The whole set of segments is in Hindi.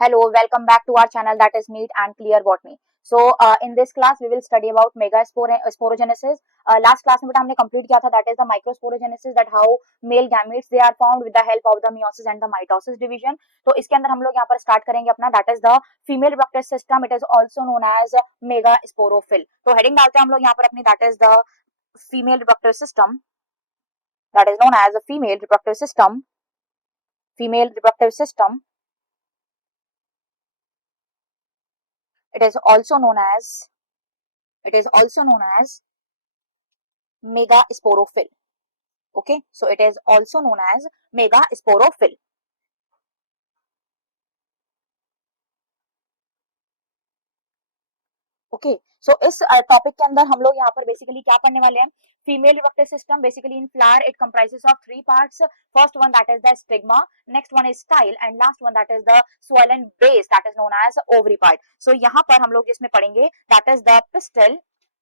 Hello, welcome back to our channel, that is Neat and Clear Botany. So in this class we will study about megasporogenesis. Last class में बेटा हमने complete किया था, that is the microsporogenesis, that how male gametes they are formed with the help of the meiosis and the mitosis division. तो इसके अंदर हम लोग यहाँ पर start करेंगे अपना, that is the female reproductive system. It is also known as megasporophyll. तो heading डालते हैं हम लोग यहाँ पर अपनी, that is the female reproductive system, that is known as the female reproductive system. Female reproductive system. It is also known as megasporophyll. Okay, so it is also known as megasporophyll. Okay so इस टॉपिक के अंदर हम लोग यहाँ पर बेसिकली क्या पढ़ने वाले हैं, female reproductive system. Basically in flower it comprises of three parts. First one that is the stigma, next one is style and last one that is the swollen base that is known as ovary part. So यहाँ पर हम लोग जिसमें पढ़ेंगे that is the pistil.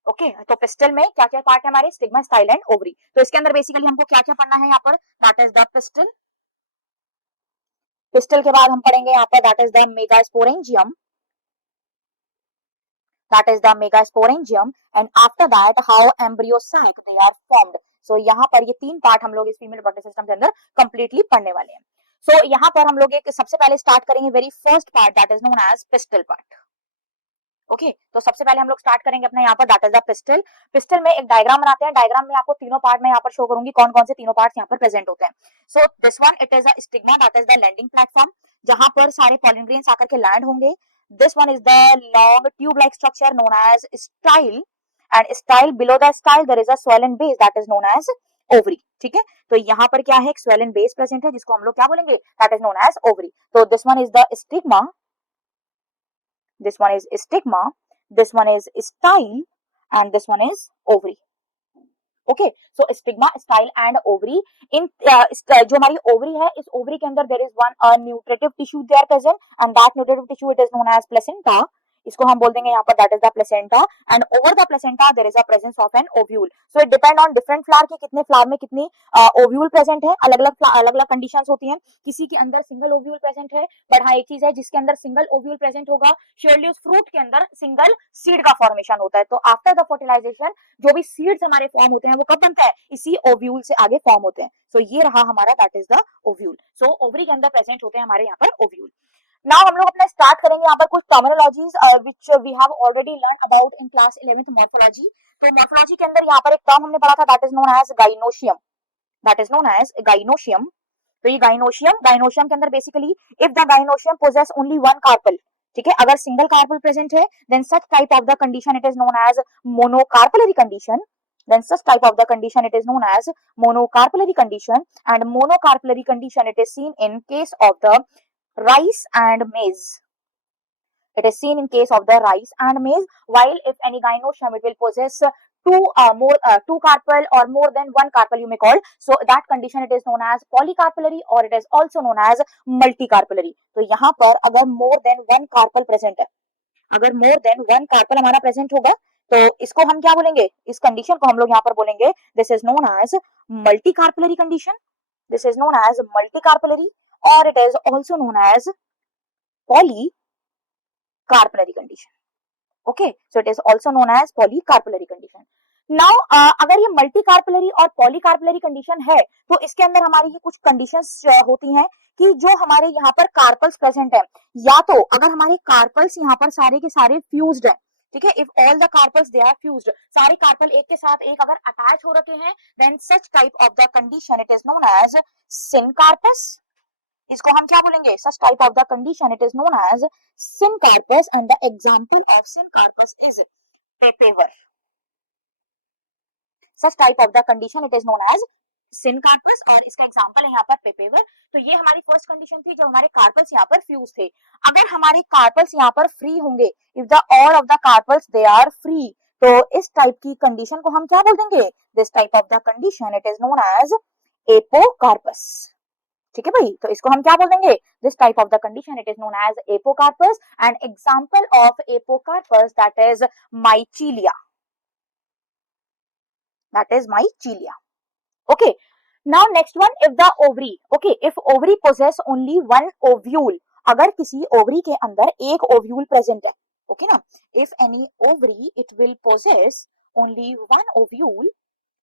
Okay तो पिस्टल में क्या क्या पार्ट है हमारे, स्टिग्मा, स्टाइल एंड ओवरी. तो इसके अंदर बेसिकली हमको क्या क्या पढ़ना है यहाँ पर, that is the pistol. Pistol के बाद हम पढ़ेंगे यहाँ पर that is the megasporangium. That is the megasporangium, and after that how embryo sac they are formed. So यहाँ पर ये तीन पार्ट हम लोग इस फीमेल रिप्रोडक्टिव सिस्टम के अंदर कंप्लीटली पढ़ने वाले हैं. So यहाँ पर हम लोग एक सबसे पहले स्टार्ट करेंगे very first part that is known as pistil part. Okay तो सबसे पहले हम लोग स्टार्ट करेंगे अपना यहाँ पर that is the pistol. Pistol में एक डायग्राम बनाते हैं. डायग्राम में आपको तीनों पार्ट में यहाँ पर शो करूंगी कौन कौन से तीनों पार्ट यहाँ पर प्रेजेंट होते हैं. So this one it is a stigma, that is the landing platform, जहां पर सारे पॉलन ग्रेन्स आकर के लैंड होंगे. This one is the long tube-like structure known as style, and style below the style there is a swollen base that is known as ovary. ठीक है, तो यहाँ पर क्या है, एक swollen base present है जिसको हम लोग क्या बोलेंगे, that is known as ovary. तो this one is the stigma, this one is stigma, this one is style, and this one is ovary. Okay so stigma, style and ovary. इन जो हमारी ओवरी है, इस ओवरी के अंदर there is one nutritive tissue there present, and that nutritive tissue it is known as placenta. इसको हम बोल देंगे यहाँ पर that is the placenta, and over the placenta there is a presence of an ovule. So it depend on different flower की कितने फ्लावर में कितनी ओव्यूल प्रेजेंट है. अलग अलग कंडीशंस होती हैं. किसी के अंदर सिंगल ओव्यूल प्रेजेंट है, बट हाँ एक चीज है, जिसके अंदर सिंगल ओव्यूल प्रेजेंट होगा श्योरली उस फ्रूट के अंदर सिंगल सीड का फॉर्मेशन होता है. तो आफ्टर द फर्टिलाइजेशन जो भी सीड्स हमारे फॉर्म होते हैं वो कब बनते हैं, इसी ओव्यूल से आगे फॉर्म होते हैं. सो ये रहा हमारा that is the ovule. So ovary के अंदर प्रेजेंट होते हैं हमारे यहाँ पर ओव्यूल. नाउ हम लोग अपना स्टार्ट करेंगे यहाँ पर कुछ terminologies which we have already learn about in class 11th morphology. तो मॉर्फोलॉजी के अंदर यहाँ पर एक टर्म हमने पढ़ा था that is known as gynoecium, that is known as gynoecium. तो ये गाइनोशियम के अंदर basically if the gynoecium possess only one carpel, ठीक है, अगर सिंगल कार्पल प्रेजेंट है then such type of the condition it is known as monocarpellary condition. Then such type of the condition it is known as monocarpellary condition, and monocarpellary condition it is seen in case of the rice and maize. It is seen in case of the rice and maize, while if any gynoecium it will possess two carpel or more than one carpel you may call. So that condition it is known as polycarpellary, or it is also known as multicarpellary. तो यहाँ पर अगर more than one carpel present है, अगर more than one carpel हमारा present होगा तो इसको हम क्या बोलेंगे, इस कंडीशन को हम लोग यहाँ पर बोलेंगे this is known as multicarpellary condition. This is known as multicarpellary, और it is also known as polycarpellary condition. Okay so it is also known as polycarpellary condition. Now अगर ये मल्टीकार्पलरी और पॉलीकार्पलरी कंडीशन है तो इसके अंदर हमारी ये कुछ कंडीशंस होती हैं कि जो हमारे यहाँ पर कार्पल्स प्रेजेंट है, या तो अगर हमारे कार्पल्स यहाँ पर सारे के सारे फ्यूज्ड है, ठीक है, if all the carpels they are fused, सारे कार्पल एक के साथ एक अगर अटैच हो रखे हैं, then such type of the condition it is known as syncarpous. इसको हम क्या बोलेंगे, such type of the condition it is known as syncarpous, and the example of syncarpous is papaver. Such type of the condition it is known as syncarpous, और इसका एग्जांपल है यहाँ पर पेपेवर. तो ये हमारी फर्स्ट कंडीशन थी जब हमारे कार्पल्स यहाँ पर फ्यूज थे. अगर हमारे कार्पल्स यहाँ पर फ्री होंगे, if the all of the carpels they are free, तो इस टाइप की कंडीशन को हम क्या बोल देंगे, this type of the condition it is known as apocarpous. ठीक है भाई, तो इसको हम क्या बोल देंगे, this type of the condition it is known as apocarpous, and example of apocarpous that is michelia, that is mycelia. Okay, now next one, if the ovary, okay, if ovary possess only one ovule अगर किसी ओवरी के अंदर एक ओव्यूल प्रेजेंट है, ओके ना, if any ovary it will possess only one ovule,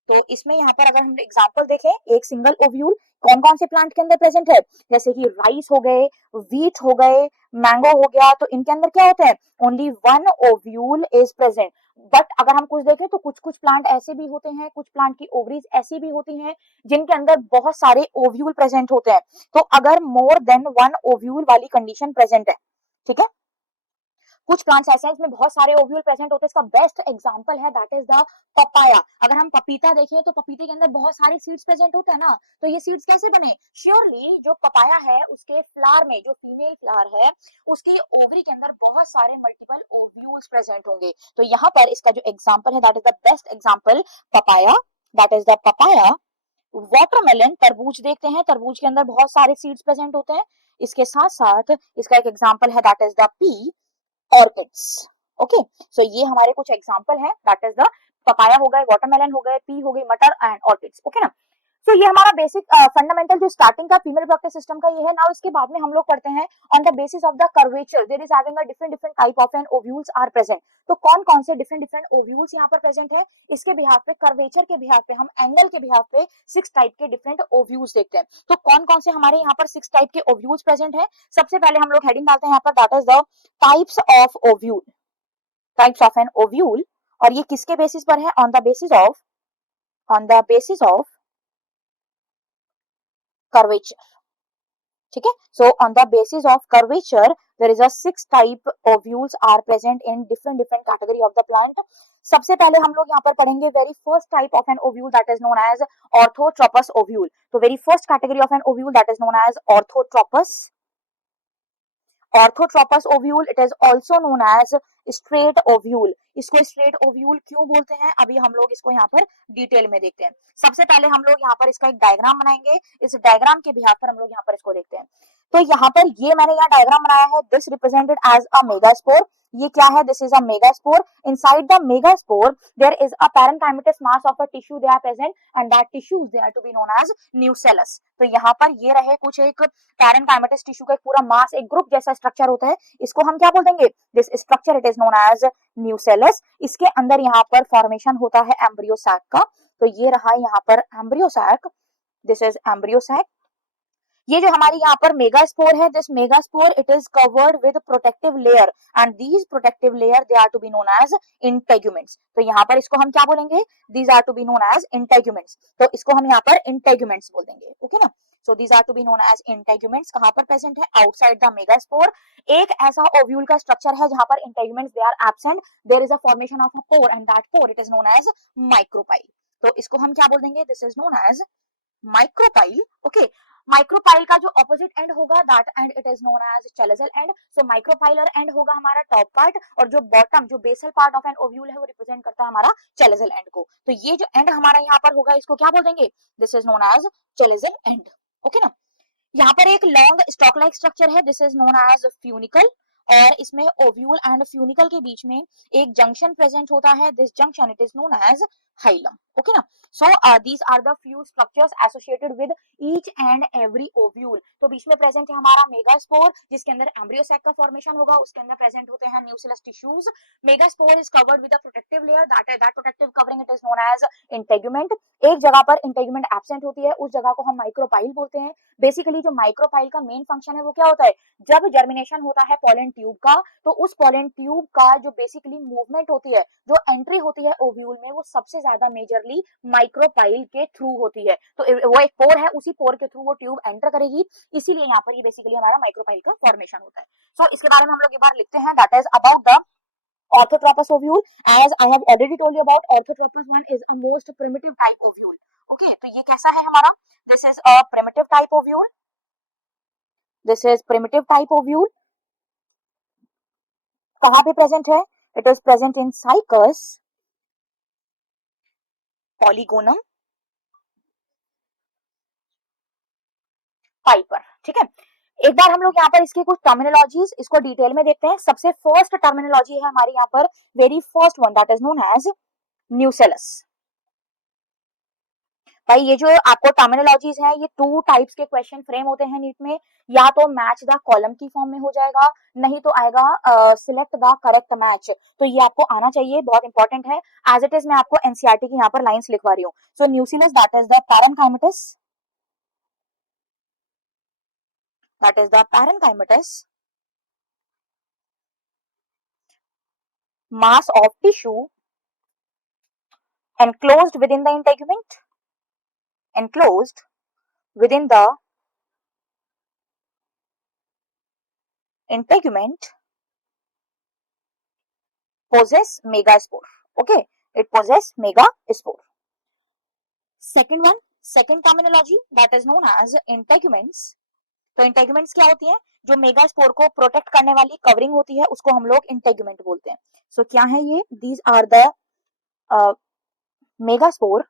तो इसमें यहाँ पर अगर हम एग्जांपल देखें, एक सिंगल ओव्यूल कौन कौन से प्लांट के अंदर प्रेजेंट है, जैसे कि राइस हो गए, व्हीट हो गए, मैंगो हो गया, तो इनके अंदर क्या होता है, only one ovule is present. But अगर हम कुछ देखें तो कुछ कुछ प्लांट ऐसे भी होते हैं, कुछ प्लांट की ओवरीज ऐसी भी होती हैं जिनके अंदर बहुत सारे ओव्यूल प्रेजेंट होते हैं। तो अगर मोर देन वन ओव्यूल वाली कंडीशन प्रेजेंट है, ठीक है, कुछ प्लांट्स ऐसे हैं जिसमें बहुत सारे ओव्यूल प्रेजेंट होते हैं, इसका बेस्ट एग्जांपल है दैट इज द पपाया। अगर हम पपीता देखें तो पपीते के अंदर बहुत सारे सीड्स प्रेजेंट होते हैं ना, तो ये सीड्स कैसे बने, श्योरली जो पपाया है उसके फ्लावर में, जो फीमेल फ्लावर है उसकी ओवरी के अंदर बहुत सारे मल्टीपल ओव्यूल्स प्रेजेंट होंगे। तो यहाँ पर इसका जो एग्जाम्पल है that is the best example papaya, that is the papaya. Watermelon, तरबूज देखते हैं, तरबूज के अंदर बहुत सारे सीड्स प्रेजेंट होते हैं। इसके साथ साथ इसका एक एग्जाम्पल है that is the pea, orchids. Okay, so ये हमारे कुछ एग्जांपल है, दैट इज द पपाया हो गए, वाटरमेलन हो गए, पी हो गई, मटर एंड ऑर्किड्स। ओके ना, सो ये हमारा बेसिक फंडामेंटल जो स्टार्टिंग का फीमेल रिप्रोडक्टिव सिस्टम का ये है। नाउ इसके बाद में हम लोग पढ़ते हैं on the basis of the curvature there is having a different different type of an ovules are present. तो कौन कौन से डिफरेंट डिफरेंट ओव्यूल्स यहाँ पर प्रेजेंट है, इसके बिहाफ पे, कर्वेचर के बिहाफ पे, हम एंगल के बिहाफ पे 6 टाइप के डिफरेंट ओव्यूल्स देखते हैं। तो कौन कौन से हमारे यहाँ पर 6 टाइप के ओव्यूल्स प्रेजेंट है, सबसे पहले हम लोग हेडिंग डालते हैं यहाँ पर, that is the types of ovule, types of an ovule. और ये किसके बेसिस पर है, on the basis of curvature, ठीक है। So on the basis of curvature there is a 6 type ovules are present in different different category of the plant. सबसे पहले हम लोग यहाँ पर पढ़ेंगे very first type of an ovule that is known as orthotropous ovule. तो very first category of an ovule that is known as orthotropous, orthotropous ovule, it is also known as straight ovule. इसको स्ट्रेट ओव्यूल क्यों बोलते हैं, अभी हम लोग इसको यहाँ पर डिटेल में देखते हैं। सबसे पहले हम लोग यहाँ पर इसका एक डायग्राम बनाएंगे, इस डायग्राम के बिहाफ पर हम लोग यहाँ पर इसको देखते हैं। तो यहाँ पर ये मैंने यहाँ डायग्राम बनाया है, this represented as a megaspore. ये क्या है, this is a megaspore. Inside the megaspore there is a parenchymatous mass of a tissue they are present and that tissues they are to be known as nucellus. तो यहाँ पर ये रहे कुछ एक पैरेन्काइमेटस टिश्यू का एक पूरा मास, एक ग्रुप जैसा स्ट्रक्चर होता है, इसको हम क्या बोल देंगे, this structure it is known as nucellus. इसके अंदर यहाँ पर फॉर्मेशन होता है एम्ब्रियो सैक का। तो ये रहा यहाँ पर embryo sac, this is embryo sac. ये जो हमारी यहाँ पर मेगास्पोर है, this megaspore it is covered with protective layer and these protective layer they are to be known as integuments. तो यहाँ पर इसको हम क्या बोलेंगे, these are to be known as integuments. तो इसको हम यहाँ पर इंटेगुमेंट्स बोल देंगे, ओके ना। So these are to be known as integuments। कहाँ पर प्रेजेंट है, आउटसाइड द मेगास्पोर। एक ऐसा ओव्यूल का स्ट्रक्चर है जहां पर integuments they are absent, there is a formation of a pore and that pore it is known as micropyle. तो इसको हम क्या बोल देंगे, this is known as micropyle. Okay, micropyle का जो ऑपोजिट एंड होगा that end it is known as chalazal end. So micropylar end होगा हमारा टॉप पार्ट, और जो बॉटम, जो basal part of an ovule है वो रिप्रेजेंट करता है हमारा चेलेजल एंड को। तो ये जो एंड हमारा यहाँ पर होगा इसको क्या बोल देंगे, this is known as chalazal end, okay ना। यहाँ पर एक लॉन्ग स्टॉक लाइक स्ट्रक्चर है, this is known as funicle, और इसमें ओव्यूल एंड फ्यूनिकल के बीच में एक जंक्शन प्रेजेंट होता है, this junction it is known as hilum, okay ना। So these are the few structures associated with each and every ovule. तो बीच में प्रेजेंट है हमारा मेगास्पोर जिसके अंदर एम्ब्रियो सैक का फॉर्मेशन होगा, उसके अंदर प्रेजेंट होते हैं nucellus tissues. Megaspore is covered with a protective layer, that protective covering it is known as integument. एक जगह पर इंटेगुमेंट एब्सेंट होती है, उस जगह को हम माइक्रोपाइल बोलते हैं। बेसिकली जो माइक्रोपाइल का मेन फंक्शन है वो क्या होता है, जब जर्मिनेशन होता है पोलन ट्यूब का, तो उस पोलन ट्यूब का जो बेसिकली मूवमेंट होती है, जो एंट्री होती है ओव्यूल में, वो सबसे ज्यादा मेजरली माइक्रोपाइल के थ्रू होती है। तो वो एक पोर है, उसी पोर के थ्रू वो ट्यूब एंटर करेगी, इसीलिए यहाँ पर ये बेसिकली हमारा माइक्रोपाइल का फॉर्मेशन होता है। सो इसके बारे में हम लोग एक बार लिखते हैं, that is about the orthotropous ovule। As I have already told you about, orthotropous one is a most primitive type ovule। Okay, तो ये कैसा है हमारा, this is a primitive type ovule, this is primitive type ovule। कहाँ पे प्रेजेंट है, it is present in cycas, polygonum, Piper, ठीक है। एक बार हम लोग यहाँ पर इसकी कुछ टर्मिनोलॉजीज इसको डिटेल में देखते हैं। सबसे फर्स्ट टर्मिनोलॉजी है हमारी यहाँ पर, very first one, that is known as nucellus. भाई ये जो आपको टर्मिनोलॉजीज हैं ये 2 टाइप्स के क्वेश्चन फ्रेम होते हैं नीट में, या तो मैच द कॉलम की फॉर्म में हो जाएगा, नहीं तो आएगा सिलेक्ट द करेक्ट मैच। तो ये आपको आना चाहिए, बहुत इंपॉर्टेंट है। एज इट इज मैं आपको एनसीईआरटी की यहाँ पर लाइंस लिखवा रही हूँ। So nucellus that is the parenchymatous, that is the parenchymatous, mass of tissue enclosed within the integument, enclosed within the integument, possess megaspore. Okay, it possess megaspore. Second one, second terminology that is known as integuments. तो इंटेगुमेंट्स क्या होती हैं? जो मेगास्पोर को प्रोटेक्ट करने वाली कवरिंग होती है उसको हम लोग इंटेगुमेंट बोलते हैं। सो क्या है ये? These are the megaspore,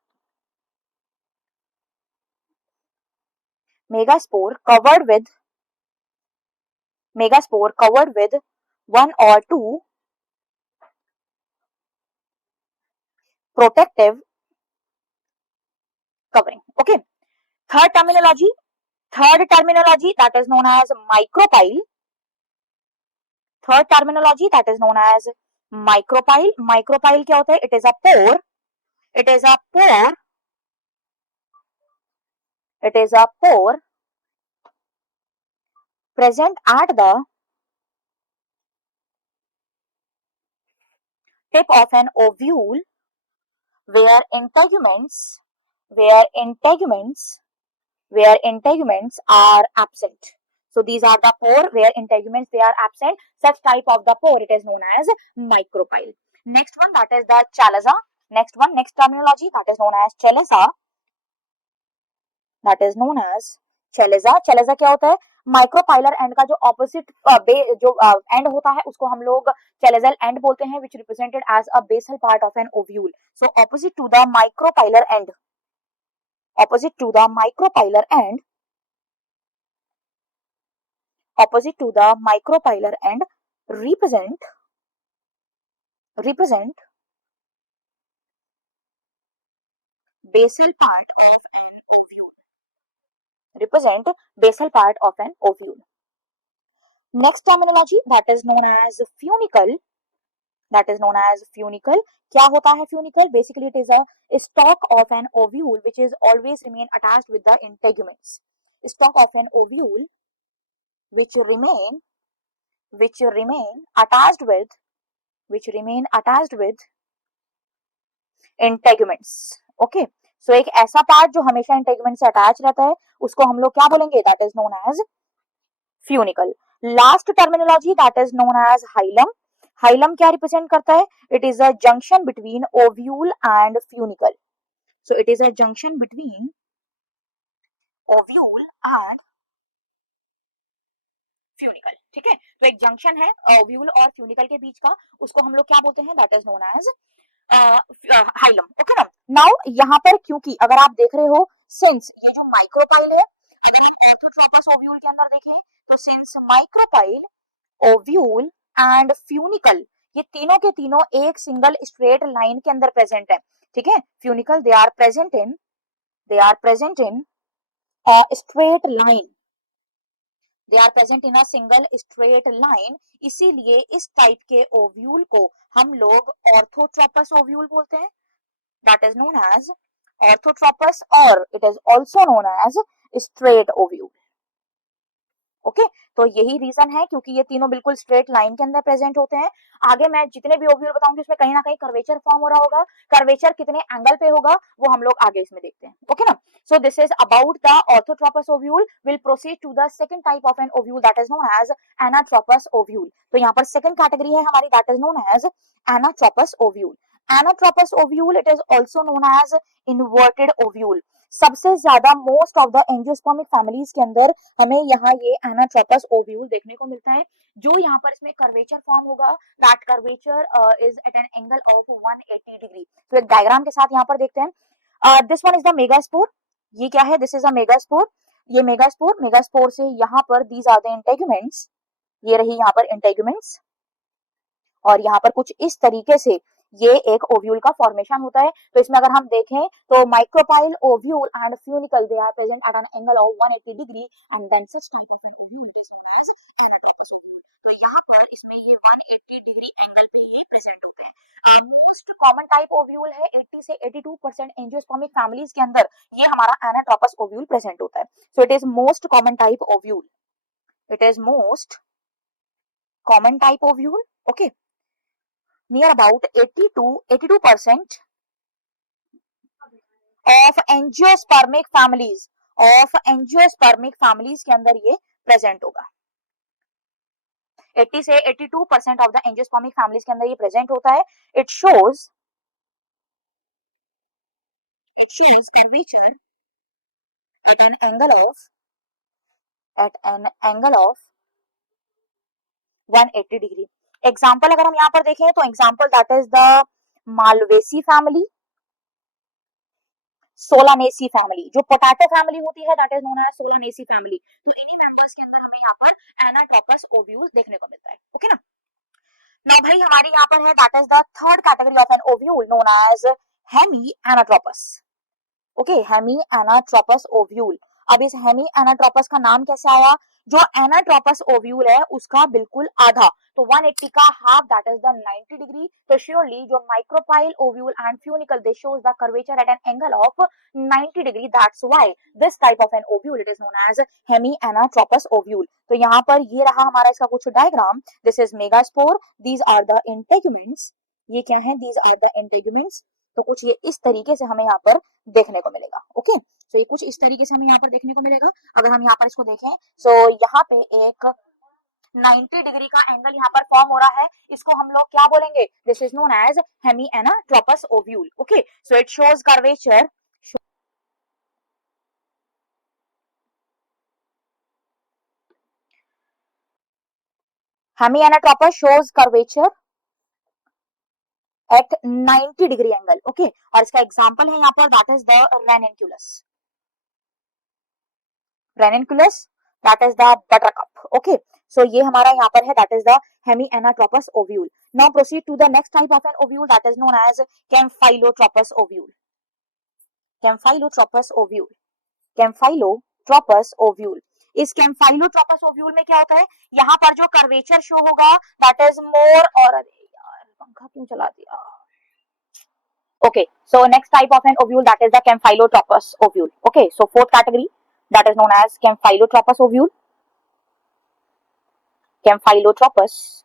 megaspore covered with one or two protective covering. Okay. Third terminology that is known as micropyle. Third terminology that is known as micropyle. Micropyle क्या होता है? It is a pore. It is a pore. It is a pore present at the tip of an ovule where integuments are absent. So these are the pore where integuments they are absent. Such type of the pore it is known as micropyle. Next one that is the chalaza. Next terminology that is known as chalaza. chalaza क्या होता है? माइक्रोपाइलर एंड का जो ऑपोजिट जो एंड होता है उसको हम लोग चैलेजल एंड बोलते हैं, which represented as a basal part of an ovule. So opposite to the micropylar end, opposite to the micropylar end represent basal part of an ovule. Next terminology that is known as funicle. क्या होता है funicle? Basically it is a stalk of an ovule which is always remain attached with the integuments. Stalk of an ovule which remain attached with integuments. Okay, so एक ऐसा पार्ट जो हमेशा इंटेगुमेंट से अटैच रहता है उसको हम लोग क्या बोलेंगे? That is known as funicle. Last terminology that is known as hilum. Hilum क्या रिप्रेजेंट करता है? It is a junction between ovule and funicle. So it is a junction between ovule and funicle. ठीक है, तो एक जंक्शन है ओव्यूल और फ्यूनिकल के बीच का, उसको हम लोग क्या बोलते हैं? That is known as hilum. Okay ना. नाउ यहाँ पर क्योंकि अगर आप देख रहे हो, सिंस ये जो माइक्रोपाइल है, अगर आप ऑर्थोट्रोपस ओव्यूल के अंदर देखें तो since micropyle, ovule and funicle ये तीनों के तीनों एक सिंगल स्ट्रेट लाइन के अंदर प्रेजेंट है. ठीक है, funicle they are present in straight line, they are present in a single straight line. इसीलिए इस टाइप के ओव्यूल को हम लोग ऑर्थोट्रोपस ओव्यूल बोलते हैं. That is known as orthotropous और it is also known as straight ovule. Okay, तो यही रीजन है क्योंकि ये तीनों बिल्कुल स्ट्रेट लाइन के अंदर प्रेजेंट होते हैं. आगे मैं जितने भी ओव्यूल बताऊंगी उसमें कहीं ना कहीं कर्वेचर फॉर्म हो रहा होगा. कर्वेचर कितने एंगल पे होगा वो हम लोग आगे इसमें देखते हैं. ओके ना. So this is about the orthotropous ovule. We'll proceed to the second type of an ovule that is known as anatropous ovule. तो यहाँ पर second category है हमारी that is known as anatropous ovule. Anatropous ovule it is also known as inverted ovule. सबसे ज्यादा most of the angiospermic families के अंदर हमें यहाँ ये एनाट्रोपस ओव्यूल देखने को मिलता है. जो यहाँ पर इसमें कर्वेचर फॉर्म होगा, that curvature is at an angle of 180 degree. तो एक डायग्राम के साथ यहाँ पर देखते हैं. This one is the megaspore. ये क्या है? This is a megaspore. ये मेगास्पोर से यहाँ पर दीज आर द इंटेगुमेंट्स. ये रही यहाँ पर इंटेगुमेंट्स और यहाँ पर कुछ इस तरीके से ये एक ओव्यूल का फॉर्मेशन होता है। तो इसमें अगर हम देखें तो micropyle, ovule and funicle they are present at an angle of 180 degree and then such type of an ovule is known as anatropous ovule. तो यहाँ पर इसमें ये 180 डिग्री एंगल पे ही प्रेजेंट होता है। मोस्ट कॉमन टाइप ओव्यूल है 80 से 82% एंजियोस्पर्मिक फैमिलीज के अंदर ये हमारा एनाट्रोपस ओव्यूल प्रेजेंट होता है। सो it is most common type ovule, it is most common type ovule. Okay, near about 80 to 82% of angiospermic families के अंदर ये प्रेजेंट होगा। 80 से 82% ऑफ द एंजियोस्पर्मिक फैमिलीज के अंदर ये प्रेजेंट होता है। It shows curvature at an angle of 180 degree. Example अगर हम यहाँ पर देखें तो example that is the malvaceae family, solanaceae family. जो पोटैटो फैमिली होती है that is known as solanaceae family. तो इन्हीं मेंबर्स के अंदर हमें यहाँ पर एनाट्रोपस ओव्यूल देखने को मिलता है। ओके ना। नाउ भाई हमारे यहाँ पर है that is the third category of an ovule known as hemi anatropous. Okay, hemi anatropous ovule. अब इस हेमी एनाट्रोपस का नाम कैसे आया? जो एनाट्रोपस ओव्यूल है उसका बिल्कुल आधा, तो 180 का half that is the 90 degree. तो श्योरली जो micropyle ovule and funicle they shows the curvature at an angle of 90 degree. That's why this type of an ovule it is known as hemi anatropous ovule. तो यहाँ पर ये रहा हमारा इसका कुछ diagram. This is megaspore, these are the integuments. ये क्या है? These are the integuments. तो कुछ ये इस तरीके से हमें यहाँ पर देखने को मिलेगा। ओके, तो ये कुछ इस तरीके से हमें यहाँ पर देखने को मिलेगा। अगर हम यहाँ पर इसको देखें सो यहाँ पे एक 90 डिग्री का एंगल यहाँ पर फॉर्म हो रहा है। इसको हम लोग क्या बोलेंगे? This is known as hemi anatropous ovule. Okay, so it shows curvature, hemi anatropous shows curvature at 90 degree angle. Okay, और इसका एग्जांपल है यहाँ पर that is the ranunculus. Ranunculus that is the buttercup. Okay, so ये हमारा यहाँ पर है that is the hemi anatropous ovule. Now proceed to the next type of an ovule that is known as campylotropous ovule. Campylotropous ovule, campylotropous ovule. इस कैम्फाइलोट्रोपस ओव्यूल में क्या होता है? यहाँ पर जो कर्वेचर शो होगा दैट इज मोर और, अरे यार पंखा क्यों चला दिया। Okay, so next type of an ovule that is the Campylotropous ovule. Okay, so fourth category that is known as Campylotropous ovule. Campylotropous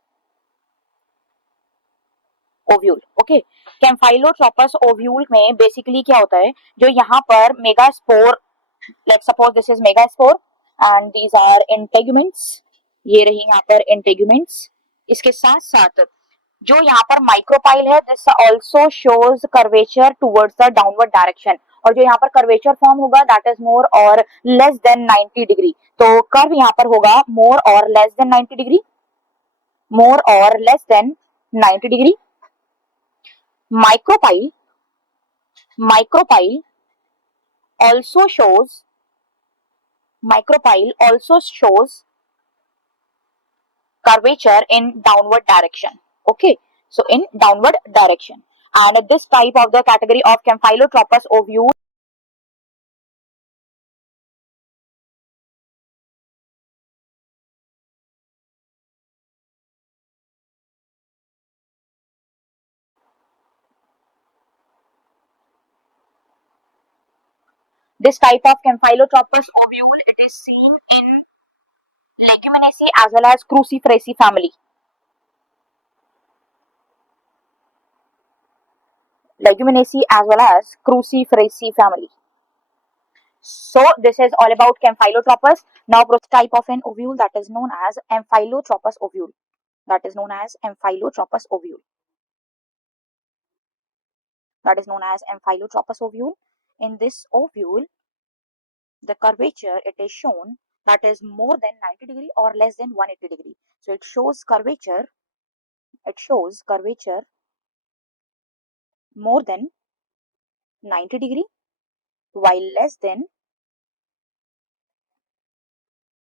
ovule. Okay, Campylotropous ovule में basically क्या होता है? जो यहाँ पर megaspore, let's suppose this is megaspore and these are integuments. ये रही यहाँ पर integuments. इसके साथ साथ जो यहाँ पर माइक्रोपाइल है this also shows curvature towards the downward direction. और जो यहाँ पर कर्वेचर फॉर्म होगा दैट इज मोर और लेस देन 90 डिग्री। तो कर्व यहाँ पर होगा मोर और लेस देन 90 डिग्री, मोर और less than 90 degree. Micropyle, micropyle also shows, micropyle also shows curvature in downward direction. Okay, so in downward direction, and this type of the category of Campylotropous ovule this type of Campylotropous ovule it is seen in Leguminosae as well as Cruciferaceae family. Leguminosae as well as Cruciferaceae family. So this is all about Campylotropous. Now type of an ovule that is known as Amphilotropous ovule. That is known as Amphilotropous ovule. That is known as Amphilotropous ovule. In this ovule, the curvature it is shown that is more than 90 degree or less than 180 degree. So it shows curvature more than 90 degree while less than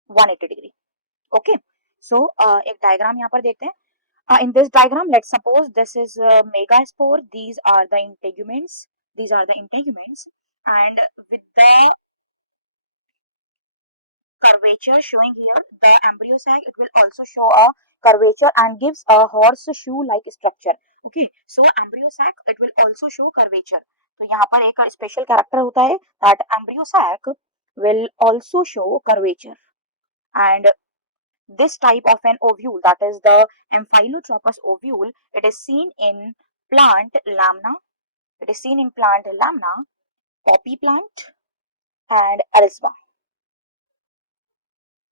180 degree. Okay, so एक डायग्राम यहाँ पर देखते हैं। In this diagram, let's suppose this is a megaspore. These are the integuments. These are the integuments, and with the curvature showing here, the embryo sac, it will also show a curvature and gives a horseshoe-like structure. Okay, so embryo sac, it will also show curvature. तो यहाँ पर एक special character होता है that embryo sac will also show curvature, and this type of an ovule, that is the Amphilotropous ovule, it is seen in plant lamina. It is seen in plant lamina, poppy plant, and erisma.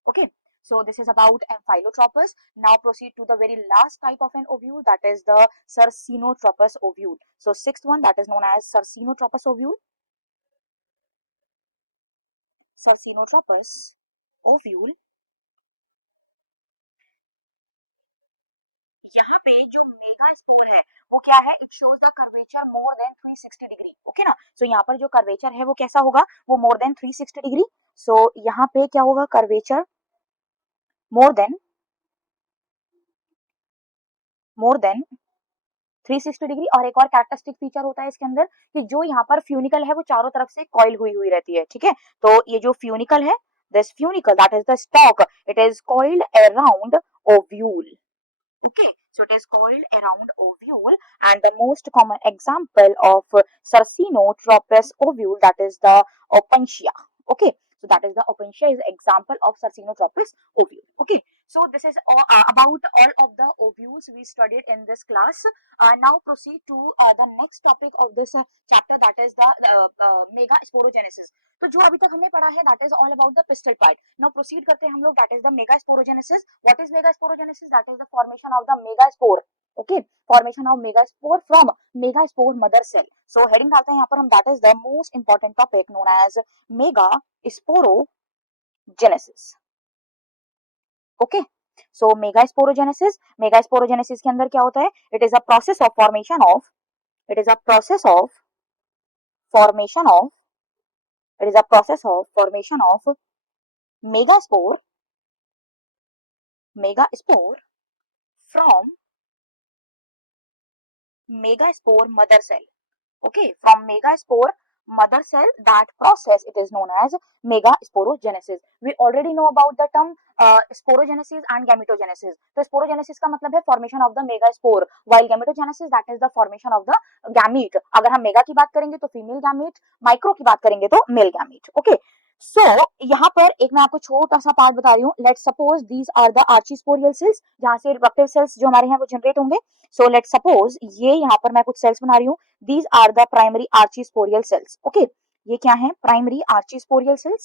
Okay, so this is about Amphilotropous. Now proceed to the very last type of an ovule, that is the Cercinotropous ovule. So sixth one, that is known as Cercinotropous ovule. Cercinotropous ovule. यहाँ पे जो मेगा स्पोर है वो क्या है, it shows the curvature more than 360 degree. Okay ना, सो यहाँ पर जो कर्वेचर है वो कैसा होगा, वो मोर देन 360 डिग्री. सो यहाँ पे क्या होगा, कर्वेचर मोर देन 360 डिग्री. और एक और कैरेक्टरिस्टिक फीचर होता है इसके अंदर कि जो यहाँ पर फ्यूनिकल है वो चारों तरफ से कॉइल हुई रहती है. ठीक है, तो ये जो फ्यूनिकल है, this funicle, that is the stock, it is coiled around ovule. Okay, so it is coiled around ovule, and the most common example of Cercinotropous ovule, that is the Opuntia. Okay, so that is the Opuntia is example of Cercinotropous ovule. Okay, so this is about all of the ovules we studied in this class. Now proceed to the next topic of this chapter, that is the megasporogenesis. तो जो अभी तक हमने पढ़ा है that is all about the pistil part. Now proceed करते हैं हम लोग, that is the megasporogenesis. What is megasporogenesis? That is the formation of the megaspore. Okay, formation of megaspore from megaspore mother cell. So heading डालते हैं यहाँ पर हम, that is the most important topic known as megasporogenesis. Okay, so megasporogenesis के अंदर क्या होता है, it is a process of formation of megaspore from megaspore mother cell. Okay, from megaspore mother cell, that process it is known as megasporogenesis. We already know about the term sporogenesis and gametogenesis. तो sporogenesis का मतलब है formation of the megaspore, while gametogenesis that is the formation of the gamete. अगर हम मेगा की बात करेंगे तो फीमेल गैमेट, माइक्रो की बात करेंगे तो मेल गैमेट. ओके, सो यहाँ पर एक मैं आपको छोटा सा पार्ट बता रही हूँ. Let's suppose these are the archesporial cells, जहाँ से रिप्रोडक्टिव सेल्स जो हमारे हैं वो जनरेट होंगे. सो लेट्स सपोज ये यहाँ पर मैं कुछ सेल्स बना रही हूँ. These are the primary archisporial cells. Okay, ये क्या है, primary archisporial cells.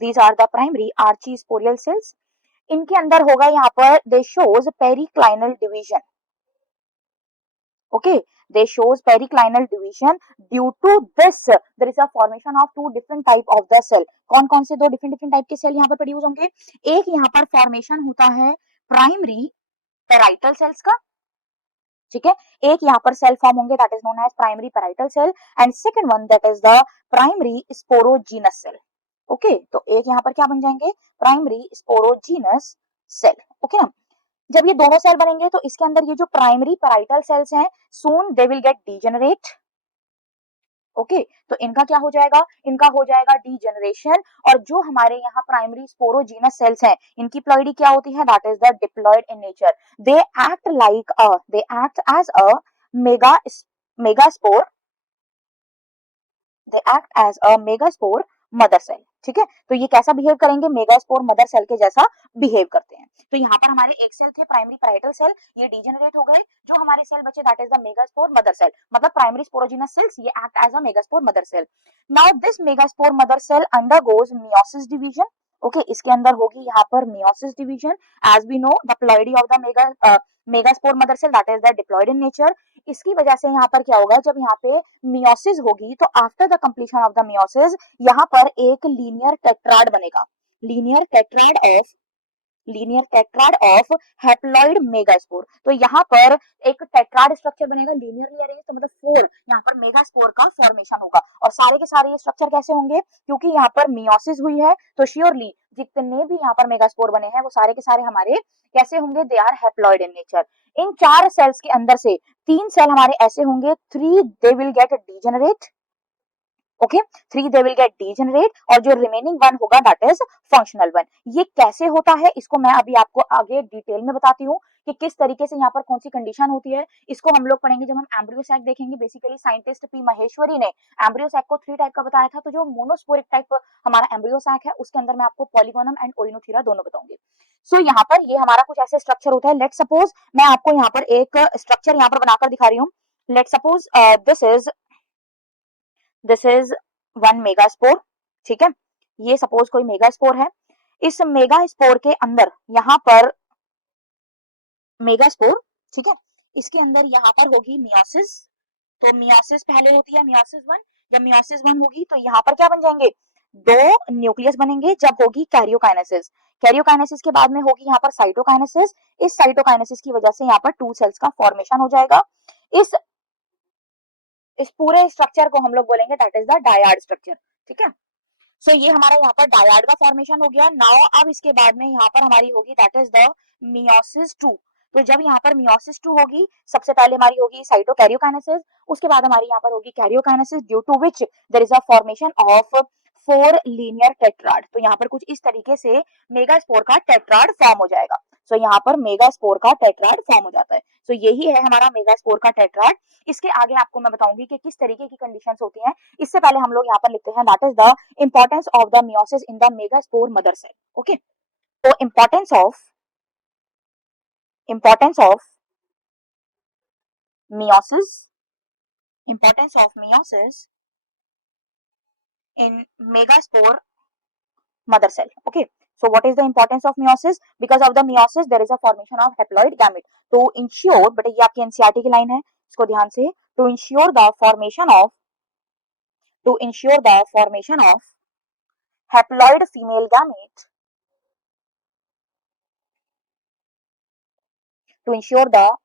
These are the primary archisporial cells. इनके अंदर होगा यहाँ पर they shows periclinal division. Okay, they shows periclinal division. Due to this there is a formation of two different type of the cell. कौन कौन से दो different टाइप के सेल यहाँ पर प्रोड्यूस होंगे. एक यहाँ पर फॉर्मेशन होता है प्राइमरी पेराइटल सेल्स का. ठीक है, एक यहाँ पर सेल फॉर्म होंगे that is known as primary parietal cell, and second one that is the primary sporogenous cell. Okay, तो एक यहाँ पर क्या बन जाएंगे, प्राइमरी स्पोरोजीनस सेल. ओके ना, जब ये दोनों सेल बनेंगे तो इसके अंदर ये जो प्राइमरी पेराइटल सेल्स हैं soon they will get degenerate. Okay, तो इनका क्या हो जाएगा, इनका हो जाएगा डीजेनरेशन. और जो हमारे यहाँ प्राइमरी स्पोरोजीनस सेल्स हैं इनकी प्लॉइडी क्या होती है, that is the diploid in nature. They act as a megaspore mother cell. ठीक है, तो ये कैसा बिहेव करेंगे, मेगास्पोर मदर सेल के जैसा बिहेव करते हैं. तो यहाँ पर हमारे एक सेल थे प्राइमरी पेराइटल सेल, ये डीजेनरेट हो गए. जो हमारे सेल बचे that is the megaspore mother cell, मतलब प्राइमरी स्पोरोजीनस सेल्स ये act as a megaspore mother cell. Now this megaspore mother cell undergoes meiosis division. Okay, इसके अंदर होगी यहाँ पर meiosis division. As we know the ploidy of the megaspore mother cell that is the diploid in nature. इसकी वजह से यहाँ पर क्या होगा, जब यहाँ पे मियोसिस होगी तो after the completion of the meiosis यहाँ पर एक लीनियर टेट्राड बनेगा. Linear tetrad of linear tetrad of haploid megaspore. तो यहाँ पर एक टेट्राड स्ट्रक्चर बनेगा लीनियरली अरेंज, तो मतलब 4 यहाँ पर मेगास्पोर का फॉर्मेशन होगा। और सारे के सारे ये स्ट्रक्चर कैसे होंगे, क्योंकि यहाँ पर मियोसिस हुई है तो श्योरली जितने भी यहाँ पर मेगास्पोर बने हैं वो सारे के सारे हमारे कैसे होंगे, they are haploid in nature. इन 4 सेल्स के अंदर से 3 सेल हमारे ऐसे होंगे, 3 they will get degenerate, okay 3 they will get degenerate, और जो रिमेनिंग 1 होगा दैट इज फंक्शनल 1। ये कैसे होता है इसको मैं अभी आपको आगे डिटेल में बताती हूँ कि किस तरीके से यहाँ पर कौन सी कंडीशन होती है। इसको हम लोग पढ़ेंगे जब हम एम्ब्रियो सैक देखेंगे। बेसिकली साइंटिस्ट पी महेश्वरी ने एम्ब्रियो सैक को 3 टाइप का बताया था। तो जो मोनोस्पोरिक टाइप हमारा एम्ब्रियो सैक है उसके अंदर मैं आपको पॉलीगोनम एंड ओइनोथीरा दोनों बताऊंगी। सो यहाँ पर ये हमारा कुछ ऐसे स्ट्रक्चर होता है। लेट सपोज मैं आपको यहाँ पर एक स्ट्रक्चर यहाँ पर बनाकर दिखा रही हूँ। Let suppose this is 1 megaspore, ठीक है, ये सपोज कोई मेगास्पोर है। इस मेगास्पोर के अंदर यहाँ पर मेगास्पोर, ठीक है, इसके अंदर यहाँ पर होगी मियोसिस। तो मियोसिस पहले होती है मियोसिस 1। जब मियोसिस 1 होगी तो यहाँ पर क्या बन जाएंगे, 2 न्यूक्लियस बनेंगे। जब होगी कैरियोकाइनेसिस, कैरियोकाइनेसिस के बाद में होगी यहाँ पर साइटोकाइनेसिस। इस साइटोकाइनेसिस की वजह से यहाँ पर 2 सेल्स का फॉर्मेशन हो जाएगा। इस पूरे स्ट्रक्चर को हम लोग बोलेंगे that is the dyad structure, ठीक है। सो ये हमारा यहाँ पर डायाड का फॉर्मेशन हो गया। नाउ अब इसके बाद में यहाँ पर हमारी होगी दैट इज द मियोसिस 2। तो जब यहाँ पर मियोसिस 2 होगी, सबसे पहले हमारी होगी साइटोकैरियोकाइनेसिस, उसके बाद हमारी यहाँ पर होगी karyokinesis, due to which there is a formation of 4 linear tetrad. तो यहाँ पर कुछ इस तरीके से मेगास्पोर का टेट्राड फॉर्म हो जाएगा। सो यहाँ पर मेगास्पोर का टेट्राड फॉर्म हो जाता है। सो यही है हमारा मेगास्पोर का टेट्राड। इसके आगे आपको मैं बताऊंगी कि किस तरीके की कंडीशंस होती हैं। इससे पहले हम लोग यहाँ पर लिखते हैं that is the importance of the meiosis in the megaspore mother cell, okay. तो importance of meiosis, importance of meiosis in megaspore mother cell, okay. So what is the importance of meiosis? Because of the meiosis there is a formation of haploid gamete to ensure, बेटा ये आपकी एनसीईआरटी की लाइन है, इसको ध्यान से, to ensure the formation of haploid female gamete, to ensure the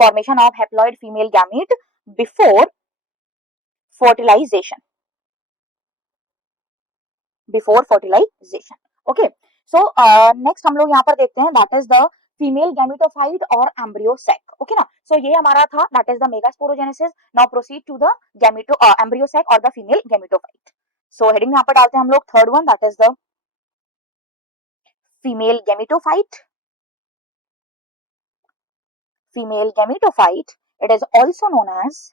formation of haploid female gamete before fertilization, okay. So next हम लोग यहाँ पर देखते हैं that is the female gametophyte और एम्ब्रियो सैक, ओके ना। सो ये हमारा था that is the megasporogenesis. Now proceed to the embryo sac और the female gametophyte. So heading यहाँ पर डालते हैं हम लोग third one that is the female gametophyte. Female gametophyte, it is also known as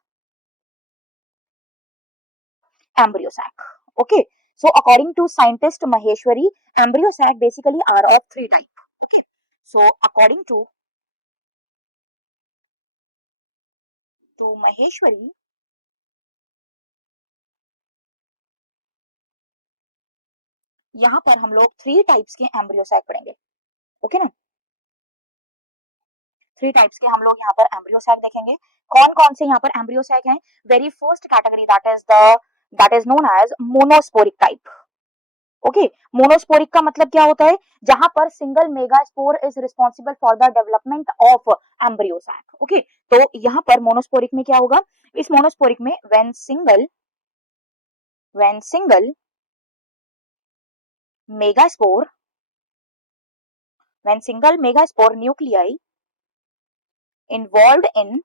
embryo sac, okay. So according to scientist Maheshwari, embryo sac basically are of 3 type, okay. So according to Maheshwari, यहाँ पर हम लोग 3 टाइप्स के एम्ब्रियो सैक पढ़ेंगे, ओके ना। 3 टाइप्स के हम लोग यहाँ पर एम्ब्रियो सैक देखेंगे। कौन कौन से यहाँ पर एम्ब्रियो सैक हैं? Very first category that is known as monosporic type, okay. Monosporic का मतलब क्या होता है? जहां पर single megaspore is responsible for the development of embryo sac, okay. तो यहाँ पर मोनोस्पोरिक में क्या होगा? इस मोनोस्पोरिक में when single megaspore nuclei involved in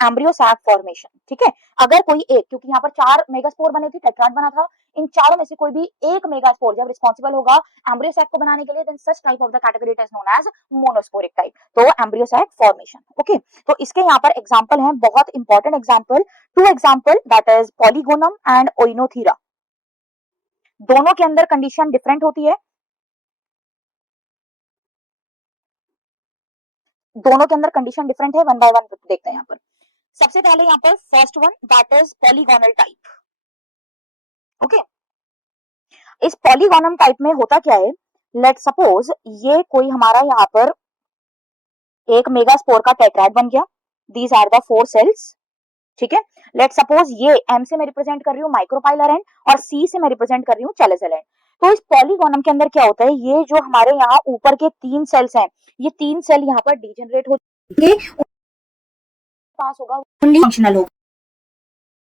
embryo sac formation, ठीक है। अगर कोई एक, क्योंकि यहाँ पर 4 मेगास्पोर बने थे, टेट्राड बना था, इन चारों में से कोई भी एक मेगास्पोर जब रिस्पॉन्सिबल होगा एम्ब्रियो सैक को बनाने के लिए, then such type of the category is known as monosporic type. तो एम्ब्रियो सैक फॉर्मेशन, ओके। तो इसके यहाँ पर एग्जांपल हैं, बहुत important example, 2 example that is polygonum and oenothera. दोनों के अंदर कंडीशन डिफरेंट होती है, दोनों के अंदर कंडीशन डिफरेंट है। वन बाय वन देखते हैं यहाँ पर। सबसे पहले यहाँ पर first one that is polygonal type, okay. इस पॉलीगोनम टाइप में होता क्या है? लेट सपोज ये कोई हमारा यहाँ पर एक मेगास्पोर का टेट्राड बन गया। दीज आर द 4 सेल्स, ठीक है। लेट सपोज ये एम से मैं रिप्रेजेंट कर रही हूँ माइक्रोपाइलर एंड और सी से मैं रिप्रेजेंट कर रही हूँ चैलेसेल एंड। तो इस पॉलीगोनम के अंदर क्या होता है, ये जो हमारे यहाँ ऊपर के 3 सेल्स हैं, ये 3 सेल यहाँ पर डिजेनरेट हो जाएंगे, पास होगा ओनली फंक्शनल होगा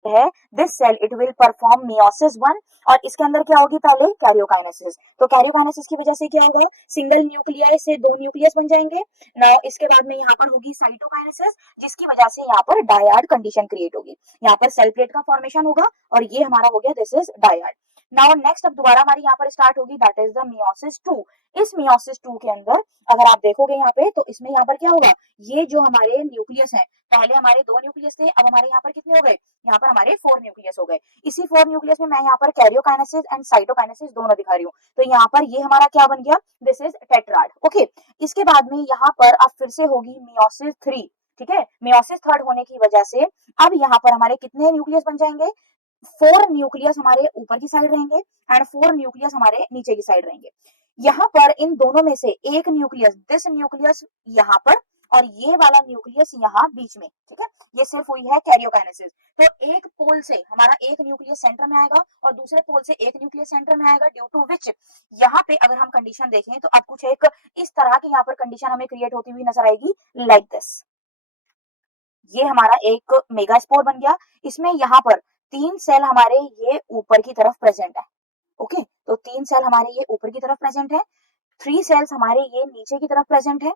है this cell it will perform meiosis 1 और इसके अंदर क्या होगी पहले कैरियोकाइनेसिस। तो कैरियोकाइनेसिस की वजह से क्या होगा, सिंगल न्यूक्लियस से 2 न्यूक्लियस बन जाएंगे। नाउ इसके बाद में यहाँ पर होगी साइटोकाइनेसिस जिसकी वजह से यहाँ पर डायड कंडीशन क्रिएट होगी, यहाँ पर सेल प्लेट का फॉर्मेशन होगा और ये हमारा हो गया this is dyad. Now next अब दोबारा हमारी यहाँ पर स्टार्ट होगी दैट इज द मियोसिस 2। इस मियोसिस 2 के अंदर अगर आप देखोगे यहाँ पे तो इसमें यहाँ पर क्या होगा, ये जो हमारे न्यूक्लियस है, पहले हमारे 2 न्यूक्लियस थे, अब हमारे यहाँ पर कितने हो गए, यहाँ पर हमारे 4 न्यूक्लियस हो गए। इसी 4 न्यूक्लियस में मैं यहाँ पर कैरियोकाइनेसिस एंड साइटोकाइनेसिस दोनों दिखा रही हूँ। तो यहाँ पर ये हमारा क्या बन गया, दिस इज टेट्राड। ओके, इसके बाद में यहाँ पर अब फिर से होगी मियोसिस 3। ठीक है, मियोसिस 3 होने की वजह से अब यहाँ पर हमारे कितने न्यूक्लियस बन जाएंगे, 4 न्यूक्लियस हमारे ऊपर की साइड रहेंगे एंड 4 न्यूक्लियस हमारे नीचे की साइड रहेंगे। यहाँ पर इन दोनों में से एक न्यूक्लियस, दिस न्यूक्लियस यहाँ पर और ये वाला न्यूक्लियस यहाँ बीच में, ठीक है, ये सिर्फ हुई है कैरियोकाइनेसिस। तो एक पोल से हमारा एक न्यूक्लियस सेंटर में आएगा और दूसरे पोल से एक न्यूक्लियस सेंटर में आएगा, ड्यू टू विच यहाँ पे अगर हम कंडीशन देखें तो अब कुछ एक इस तरह की यहाँ पर कंडीशन हमें क्रिएट होती हुई नजर आएगी लाइक दिस। ये हमारा एक मेगास्पोर बन गया, इसमें यहाँ पर 3 सेल हमारे ये ऊपर की तरफ प्रेजेंट है। ओके, तो 3 सेल हमारे ये ऊपर की तरफ प्रेजेंट है, 3 सेल्स हमारे ये नीचे की तरफ प्रेजेंट है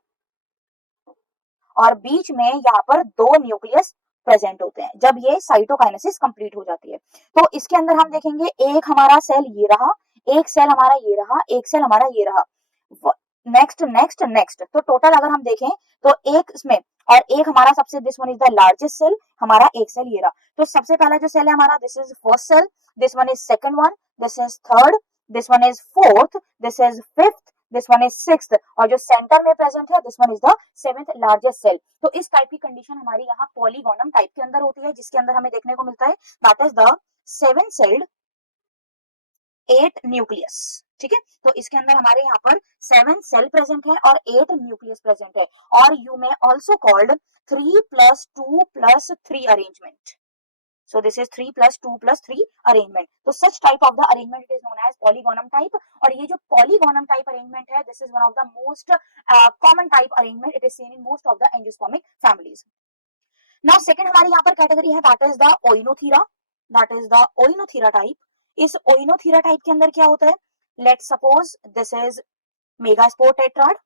और बीच में यहाँ पर 2 न्यूक्लियस प्रेजेंट होते हैं जब ये साइटोकाइनेसिस कंप्लीट हो जाती है। तो इसके अंदर हम देखेंगे एक हमारा सेल ये रहा, एक सेल हमारा ये रहा, एक सेल हमारा ये रहा, नेक्स्ट नेक्स्ट नेक्स्ट। तो टोटल अगर हम देखें तो एक इसमें और एक हमारा सबसे this one is the largest cell, हमारा एक सेल ये रहा। तो सबसे पहला जो सेल है हमारा this is first cell, this one is second one, this is third, this one is fourth, this is fifth, this one is sixth और जो सेंटर में प्रेजेंट है this one is the seventh largest cell. तो इस टाइप की कंडीशन हमारी यहाँ पॉलीगोनम टाइप के अंदर होती है जिसके अंदर हमें देखने को मिलता है that is the 7 sailed 8 nucleus. ठीक है, तो इसके अंदर हमारे यहाँ पर 7 सेल प्रेजेंट है और 8 न्यूक्लियस प्रेजेंट है और you may also called 3+2+3 arrangement. So this is 3+2+3 arrangement. तो such type of the arrangement it is known as polygonum type. और ये जो polygonum type arrangement है, this is one of the most common type arrangement. It is seen in most of the angiospermic families. Now second हमारी यहाँ पर कैटेगरी है that is the Oinothera. That is the Oinothera type. इस Oinothera type के अंदर क्या होता है? Let's suppose this is megaspore tetrad.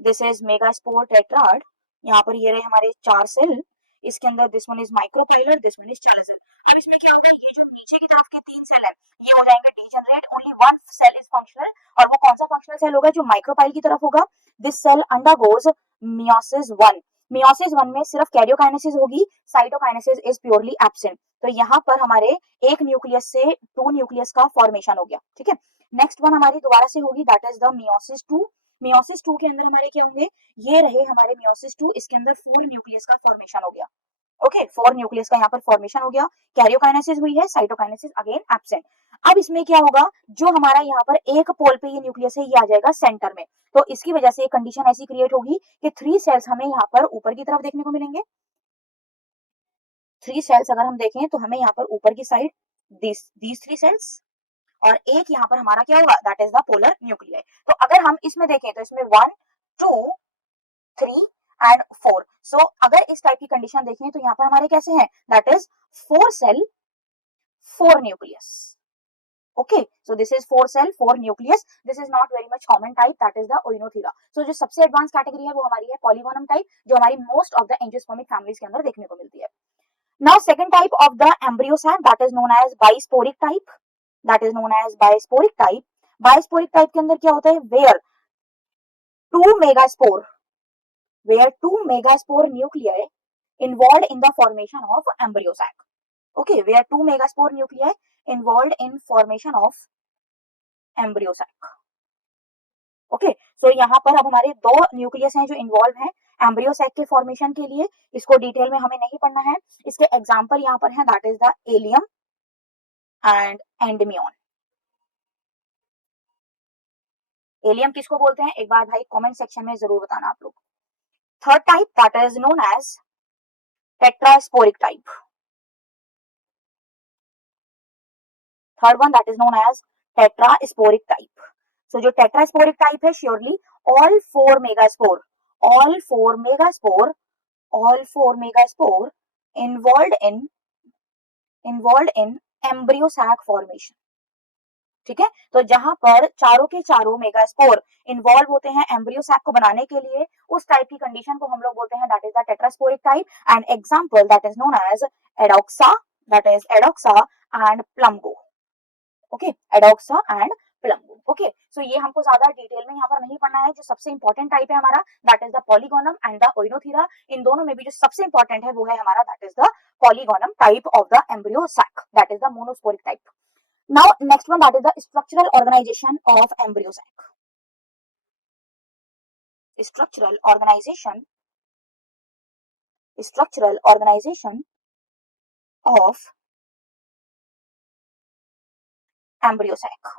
This is megaspore tetrad. यहाँ पर ये रहे हमारे 4 सेल, इसके अंदर this one is micropylar, this one is chalazal. अब इसमें क्या होगा, ये जो नीचे की तरफ के 3 सेल है ये हो जाएंगे degenerate, only one cell is functional और वो कौन सा फंक्शनल सेल होगा, जो माइक्रोपाइल की तरफ होगा। This cell undergoes meiosis 1। Meiosis 1 में सिर्फ कैरियोकाइनेसिस होगी, साइटोकाइनेसिस इज प्योरली एब्सेंट। तो यहाँ पर हमारे एक न्यूक्लियस से 2 न्यूक्लियस का फॉर्मेशन हो गया। ठीक है, नेक्स्ट वन हमारी दोबारा से होगी that is the meiosis 2। Meiosis 2 के अंदर हमारे क्या होंगे, ये रहे हमारे मियोसिस 2, इसके अंदर 4 न्यूक्लियस का फॉर्मेशन हो गया। ओके, 4 न्यूक्लियस का यहाँ पर फॉर्मेशन हो गया, कैरियोकाइनेसिस हुई है, साइटोकाइनेसिस अगेन एब्सेंट। अब इसमें क्या होगा, जो हमारा यहाँ पर एक पोल पे ये न्यूक्लियस है ये आ जाएगा सेंटर में। तो इसकी वजह से कंडीशन ऐसी क्रिएट होगी कि 3 सेल्स हमें यहाँ पर ऊपर की तरफ देखने को मिलेंगे। 3 सेल्स अगर हम देखें तो हमें यहाँ पर ऊपर की साइड दीज 3 सेल्स और एक यहाँ पर हमारा क्या होगा, that is the polar nuclear. तो अगर हम इसमें देखें तो इसमें 1 2 3 एंड 4। सो अगर इस टाइप की कंडीशन देखें तो यहाँ पर हमारे कैसे हैं, that is 4 cell 4 nucleus. Okay, so this is 4 cell 4 nucleus. This is not very much common type, that is the oenothera. सो जो सबसे एडवांस कैटेगरी है वो हमारी है पॉलीगोनम टाइप, जो हमारी most of the angiospermic families के अंदर देखने को मिलती है। Now second type of the embryo sac that is known as bisporic type, that is known as bisporic type. Bisporic type के अंदर क्या होता है, where 2 megaspore where 2 megaspore nuclei involved in the formation of embryo sac. Okay, where 2 megaspore nuclei involved in formation of embryo sac. Okay, so यहाँ पर अब हमारे 2 न्यूक्लियस हैं जो इन्वॉल्व हैं एम्ब्रियो सैक के फॉर्मेशन के लिए। इसको डिटेल में हमें नहीं पढ़ना है, इसके एग्जाम्पल यहाँ पर है that is the allium and endymion. Allium किसको बोलते हैं, एक बार भाई कमेंट सेक्शन में जरूर बताना आप लोग। Third type that is known as tetrasporic type. Third one that is known as tetrasporic type. So जो tetrasporic type है surely all four megaspore involved in embryo sac formation. ठीक है, तो जहां पर चारों के चारों मेगास्पोर इन्वॉल्व होते हैं एम्ब्रियो सैक को बनाने के लिए, उस टाइप की कंडीशन को हम लोग बोलते हैं that is the tetrasporic type. And example that is known as adoxa, that is adoxa and plumbo. Okay, adoxa and plumbo. Okay, so ये हमको ज्यादा डिटेल में यहाँ पर नहीं पढ़ना है. जो सबसे इंपॉर्टेंट टाइप है हमारा that is the polygonum and the oenothera. इन दोनों में भी जो सबसे इंपॉर्टेंट है वो है हमारा that is the polygonum type of the embryo sac, that is the monosporic type. Now next one that is the structural organization of embryo sac. Structural organization of embryo sac.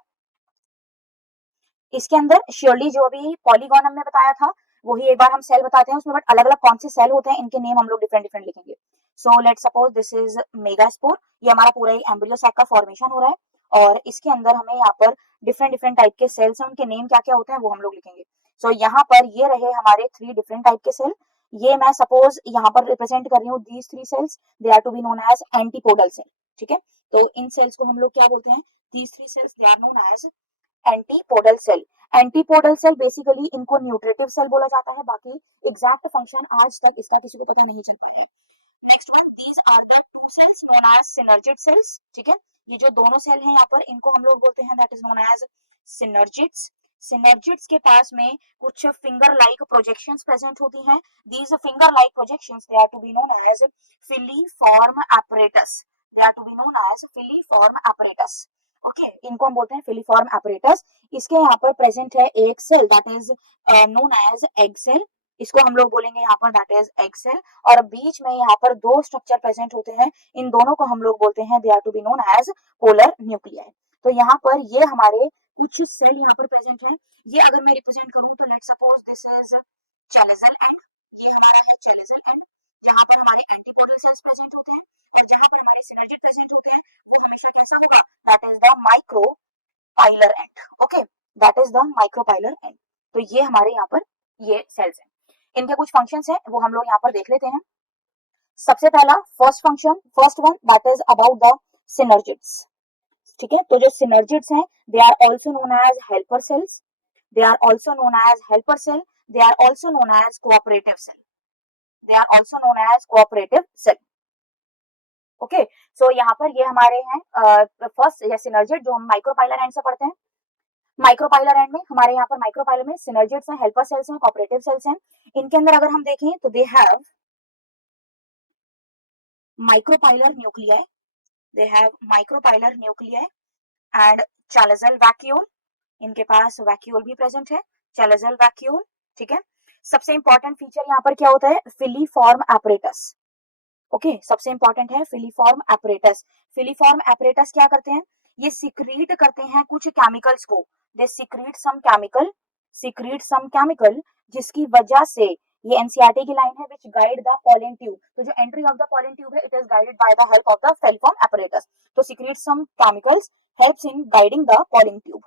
इसके अंदर श्योरली जो अभी पॉलीगोनम में बताया था वही एक बार हम सेल बताते हैं उसमें, बट अलग अलग कौन से सेल होते हैं इनके नेम हम लोग डिफरेंट डिफरेंट लिखेंगे. So let suppose this is megaspore. ये हमारा पूरा एम्ब्रियो सैक का फॉर्मेशन हो रहा है और इसके अंदर हमें यहाँ पर डिफरेंट डिफरेंट टाइप के सेल्स हैं, उनके नेम क्या क्या होते हैं वो हम लोग लिखेंगे. सो यहाँ पर ये रहे हमारे 3 डिफरेंट टाइप के सेल. ये मैं सपोज यहाँ पर रिप्रेजेंट कर रही हूँ these 3 cells, they are to be known as antipodal cell. ठीक है, तो इन सेल्स को हम लोग क्या बोलते हैं, these 3 cells they are known as antipodal cell. Antipodal cell basically इनको न्यूट्रिटिव सेल बोला जाता है, बाकी एग्जैक्ट फंक्शन आज तक इसका किसी को पता नहीं चल पाया. Next one, these are the 2 cells known as synergid cells. ठीक है, ये जो दोनों सेल हैं यहाँ पर इनको हम लोग बोलते हैं that is known as synergids. Synergids के पास में कुछ फिंगर लाइक प्रोजेक्शंस प्रेजेंट होती हैं. These finger like projections they are to be known as filiform apparatus. They are to be known as filiform apparatus. Okay, इनको हम बोलते हैं फिलीफॉर्म apparatus. इसके यहाँ पर प्रेजेंट है एक cell that is known as egg cell. इसको हम लोग बोलेंगे यहाँ पर दैट इज एग सेल. और बीच में यहाँ पर 2 स्ट्रक्चर प्रेजेंट होते हैं, इन दोनों को हम लोग बोलते हैं they are to be known as polar nuclei. तो यहाँ पर ये हमारे कुछ सेल यहाँ पर प्रेजेंट है. ये अगर मैं रिप्रेजेंट करूँ तो let suppose this is chalazal and. ये हमारा है चैलेजल एंड जहाँ पर हमारे एंटीपोडल सेल्स प्रेजेंट होते हैं, और जहाँ पर हमारे सिनर्जिड प्रेजेंट होते हैं वो हमेशा कैसा होगा, that is the micropylar and. Okay, that is the micropylar and. तो ये हमारे यहाँ पर ये सेल्स हैं. इनके कुछ फंक्शंस हैं वो हम लोग यहाँ पर देख लेते हैं. सबसे पहला first one that is about the synergids. ठीक है, तो जो सिनर्जिड्स हैं they are also known as helper cells. They are also known as helper cell. They are also known as cooperative cell. They are also known as cooperative cell. Okay, so यहाँ पर ये हमारे हैं फर्स्ट ये सिनर्जिड जो हम माइक्रोपाइलर एंड से पढ़ते हैं. माइक्रोपाइलर एंड में हमारे यहाँ पर माइक्रोपाइलर में सिनर्जिड्स हैं, हेल्पर सेल्स हैं, कोऑपरेटिव सेल्स हैं. इनके अंदर अगर हम देखें तो they have micropylar nuclei. They have micropylar nuclei and chalazal vacuole. इनके पास वैक्यूल भी प्रेजेंट है, चैलेजल वैक्यूल. ठीक है, सबसे इंपॉर्टेंट फीचर यहाँ पर क्या होता है, फिलीफॉर्म apparatus. ओके, सबसे इंपॉर्टेंट है फिलीफॉर्म apparatus. फिलीफॉर्म apparatus क्या करते हैं, ये सिक्रीट करते हैं कुछ केमिकल्स को. दे सिक्रीट सम केमिकल जिसकी वजह से ये एनसीईआरटी की लाइन है which guide the pollen tube. तो जो entry of the pollen tube है it is guided by the help of the filiform apparatus. तो secrete some chemicals helps in guiding the pollen tube.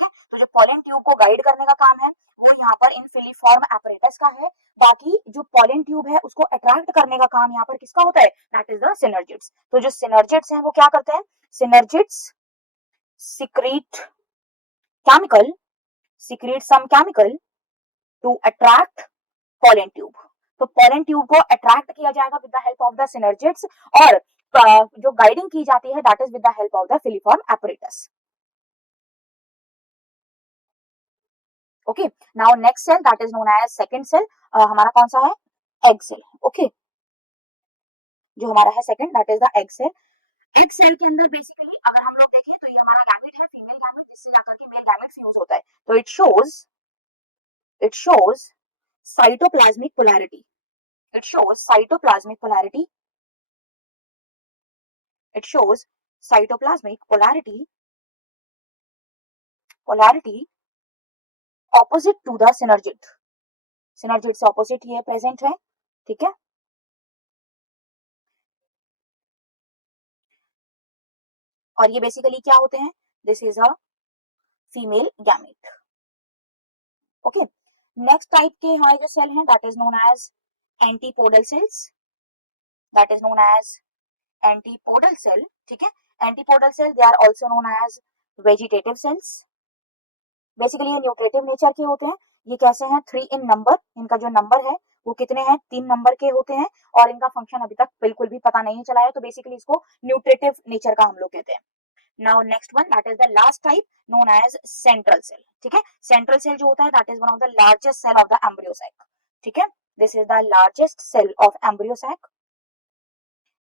तो जो पॉलन ट्यूब को गाइड करने का काम है वो यहाँ पर इन फिलीफॉर्म apparatus का है. बाकी जो पॉलन ट्यूब है उसको अट्रैक्ट करने का काम यहाँ पर किसका होता है, दैट इज द सिनर्जिड्स. तो जो सिनर्जिड्स हैं वो क्या करते हैं, synergids secrete some chemical to attract pollen tube. तो pollen tube को अट्रैक्ट किया जाएगा with the help of the synergids, और जो गाइडिंग की जाती है that is with the help of the filiform apparatus. Okay, now next cell that is known as second cell. हमारा कौन सा है, एग सेल. ओके, जो हमारा है second that is the egg cell. Egg cell के अंदर बेसिकली अगर हम लोग देखें तो ये हमारा गैमेट है, फीमेल गैमेट, जिससे जाकर के मेल गैमेट फ्यूज होता है. तो it shows cytoplasmic polarity. It shows cytoplasmic polarity. It shows cytoplasmic polarity opposite to the synergid. Synergid से opposite ये present है. ठीक है। और ये बेसिकली क्या होते हैं, this is a female gamete. Okay, next type के हमारे जो सेल हैं that is known as antipodal cells, that is known as antipodal cell. ठीक है, antipodal cell they are also known as vegetative cells. Basically ये न्यूट्रेटिव नेचर के होते हैं। ये कैसे हैं, 3 इन नंबर, इनका जो नंबर है वो कितने हैं, 3 नंबर के होते हैं, और इनका फंक्शन अभी तक बिल्कुल भी पता नहीं चला है, तो बेसिकली इसको न्यूट्रेटिव नेचर का हम लोग कहते हैं। Now next one that is the last type known as central cell. ठीक है, सेंट्रल सेल जो होता है that is one of the largest cell of the embryo sac. ठीक है, this is the largest cell of embryo sac.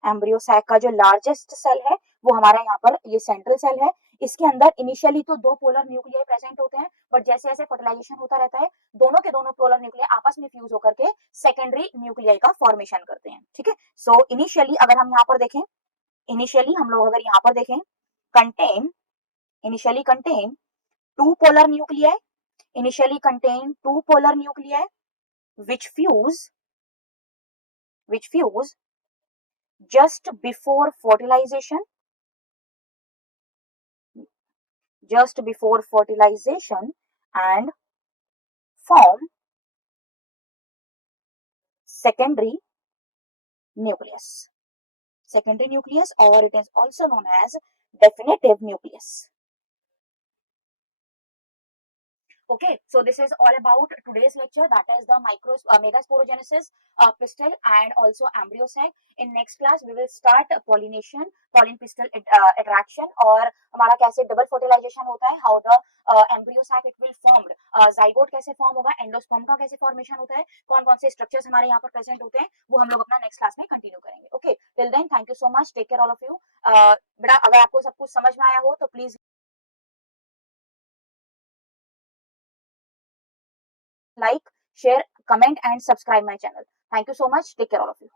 Embryo sac का जो लार्जेस्ट सेल है वो हमारा यहाँ पर ये सेंट्रल सेल है। इसके अंदर इनिशियली तो 2 पोलर न्यूक्लियाई प्रेजेंट होते हैं, बट जैसे जैसे फर्टिलाइजेशन होता रहता है दोनों के दोनों पोलर न्यूक्लियाई आपस में फ्यूज होकर के सेकेंडरी न्यूक्लियाई का फॉर्मेशन करते हैं। ठीक है, सो इनिशियली अगर हम यहाँ पर देखें, इनिशियली हम लोग अगर यहाँ पर देखें, contain initially contain two polar nuclei, initially contain 2 polar nuclei which fuse just before fertilization, and form secondary nucleus, or it is also known as definitive nucleus. Okay, so this is all about today's lecture, that is the megasporogenesis, pistil and also embryo sac. In next class we will start pollination, pollen pistil attraction, और हमारा कैसे डबल फर्टिलाइजेशन होता है, how the embryo sac it will formed, zygote कैसे फॉर्म होगा, एंडोस्पर्म का कैसे फॉर्मेशन होता है, कौन कौन से स्ट्रक्चर्स हमारे यहाँ पर प्रेजेंट होते हैं, वो हम लोग अपना नेक्स्ट क्लास में कंटिन्यू करेंगे। Okay, till then thank you so much, take care all of you. बेटा अगर आपको सब कुछ समझ में आया हो तो please like, share, comment and subscribe my channel. Thank you so much. Take care all of you.